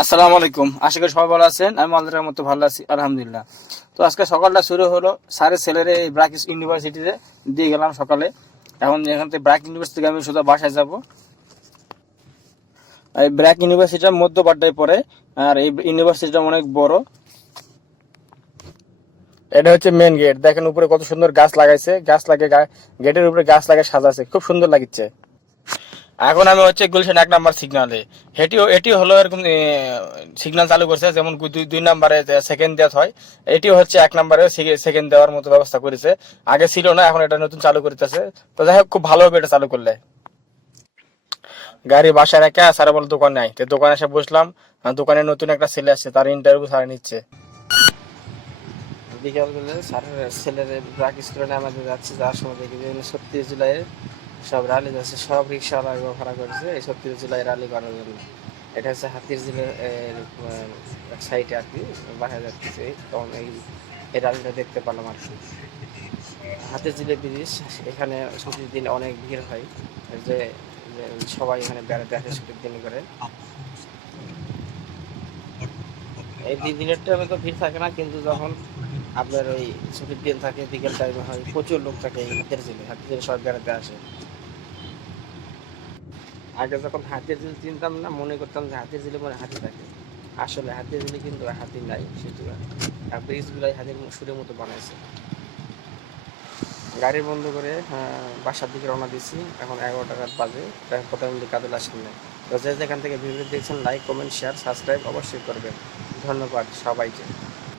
আসসালামু আলাইকুম। আশা করি সবাই ভালো আছেন। আমি আল্লাহর মতো ভালো আছি, আলহামদুলিল্লাহ। তো আজকে সকালটা শুরু হলো স্যারের ছেলেরে ব্র্যাক ইউনিভার্সিটিতে দিয়ে গেলাম সকালে। এখন এখান থেকে ব্র্যাক ইউনিভার্সিটি থেকে আমি সোজা বাসায় যাব। এই ব্র্যাক ইউনিভার্সিটিটা মধ্যপাড়ায় পড়ে, আর এই ইউনিভার্সিটিটা অনেক বড়। এটা হচ্ছে মেন গেট। দেখেন উপরে কত সুন্দর গাছ লাগাইছে, গাছ লাগিয়ে গেটের উপরে গাছ লাগিয়ে সাজাছে, খুব সুন্দর লাগছে। এখন আমি হচ্ছে গুলশান 1 নাম্বার সিগনালে। এটিও হলো এরকম সিগন্যাল চালু করছে, যেমন দুই নাম্বারে সেকেন্ড দেওয়া হয়, এটিও হচ্ছে 1 নাম্বারে সেকেন্ড দেওয়ার মতো ব্যবস্থা করেছে। আগে ছিল না, এখন এটা নতুন চালু করতেছে। তো যাই হোক, খুব ভালো হবে এটা চালু করলে। গাড়ি বাসায় রেখে স্যার বলে দোকান নাই, তো দোকানে এসে বসলাম। দোকানে নতুন একটা ছেলে আসছে, তার ইন্টারভিউ স্যার নিচ্ছে। বিকাল বেলা স্যারের ছেলের ব্রাক স্কুলে আমাদের যাচ্ছে, যাওয়ার সময় দেখি যে 36 জুলাইয়ের সব র্যালি যাচ্ছে, সব রিক্সাওয়ালা ভাড়া করেছে এই 36 জুলাই র্যালি করার জন্য। এটা হচ্ছে হাতির ঝিলের এক সাইডে আর কি, বাসা যাচ্ছে। তখন এই র্যালিটা দেখতে পেলাম আর কি। হাতির ঝিলের ব্রিজ, এখানে ছুটির দিন অনেক ভিড় হয়, যে যে সবাই এখানে বেড়াতে আসে ছুটির দিন করে। এই দিনের টাইমে তো ভিড় থাকে না, কিন্তু যখন আপনার ওই ছুটির দিন থাকে বিকেল টাইমে হয়, প্রচুর লোক থাকে এই হাতির ঝিলে সব বেড়াতে আসে। আগে যখন হাতির ঝিল চিনতাম না, মনে করতাম যে হাতির ঝিলে মনে হয় হাতি থাকে। আসলে হাতির ঝিলে কিন্তু হাতি নাই, শুধু ব্রিজ গুলাই হাতির সুরের মতো বানাইছে। গাড়ি বন্ধ করে বাসার দিকে রওনা দিচ্ছি। এখন 11টা রাত বাজে, প্রধানমন্ত্রী কাজল আসেন নাই। তো যে যেখান থেকে ভিডিও দেখছেন, লাইক, কমেন্ট, শেয়ার, সাবস্ক্রাইব অবশ্যই করবেন। ধন্যবাদ সবাইকে।